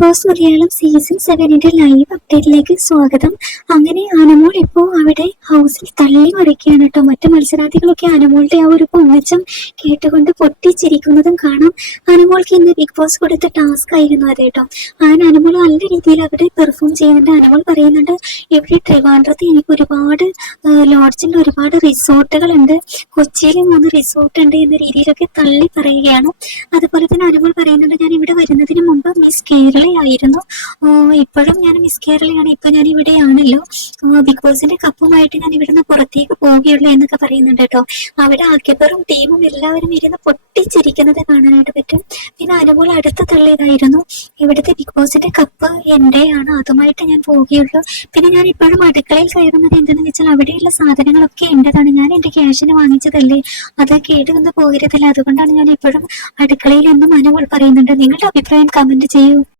Boss Malayalam season 7 live അപ്ഡേറ്റിലേക്ക് സ്വാഗതം. അങ്ങനെ അനുമോൾ ഇപ്പോൾ അവിടെ ഹൗസിൽ തള്ളി മറിക്കുകയാണ് കേട്ടോ. മറ്റു മത്സരാർത്ഥികളൊക്കെ അനുമോളുടെ ആ ഒരു പൊങ്ങച്ചം കേട്ടുകൊണ്ട് പൊട്ടിച്ചിരിക്കുന്നതും കാണാം. അനുമോൾക്ക് ഇന്ന് ബിഗ് ബോസ് കൊടുത്ത ടാസ്ക് ആയിരുന്നു അത് കേട്ടോ. അനുമോൾ നല്ല രീതിയിൽ അവിടെ പെർഫോം ചെയ്യുന്നുണ്ട്. അനുമോൾ പറയുന്നുണ്ട്, ഇവിടെ ട്രിവാൻഡ്രത്ത് എനിക്ക് ഒരുപാട് ലോഡ്ജിൽ ഒരുപാട് റിസോർട്ടുകൾ ഉണ്ട്, കൊച്ചിയിൽ 3 റിസോർട്ട് ഉണ്ട് എന്ന രീതിയിലൊക്കെ തള്ളി പറയുകയാണ്. അതുപോലെ തന്നെ അനുമോൾ പറയുന്നുണ്ട്, ഞാൻ ഇവിടെ വരുന്നതിന് മുമ്പ് മിസ് കേരളയായിരുന്നു, ഇപ്പോഴും ഞാൻ മിസ് കേരളയാണ്, ഇപ്പൊ ഞാൻ ഇവിടെയാണല്ലോ, ബിഗ് ബോസിന്റെ കപ്പുമായിട്ട് ഞാൻ ഇവിടുന്ന് പുറത്തേക്ക് പോവുകയുള്ളൂ എന്നൊക്കെ പറയുന്നുണ്ട് കേട്ടോ. അവിടെ ആക്കിയപ്പറും ടീമും എല്ലാവരും ഇരുന്ന് പൊട്ടിച്ചിരിക്കുന്നത് കാണാനായിട്ട് പറ്റും. പിന്നെ അനുമോൾ അടുത്ത് തള്ളിയതായിരുന്നു, ഇവിടുത്തെ ബിഗ് ബോസിന്റെ കപ്പ് എന്റെയാണ്, അതുമായിട്ട് ഞാൻ പോവുകയുള്ളൂ. പിന്നെ ഞാൻ ഇപ്പോഴും അടുക്കളയിൽ കയറുന്നത് എന്തെന്ന് വെച്ചാൽ അവിടെയുള്ള സാധനങ്ങളൊക്കെ എന്റേതാണ്, ഞാൻ എന്റെ ക്യാഷിന് വാങ്ങിച്ചതല്ലേ, അത് കേടുവന്ന് പോകരുതല്ല, അതുകൊണ്ടാണ് ഞാൻ ഇപ്പോഴും അടുക്കളയിൽ എന്നും അനുമോൾ പറയുന്നുണ്ട്. നിങ്ങളുടെ അഭിപ്രായം കമന്റ് ചെയ്യൂ.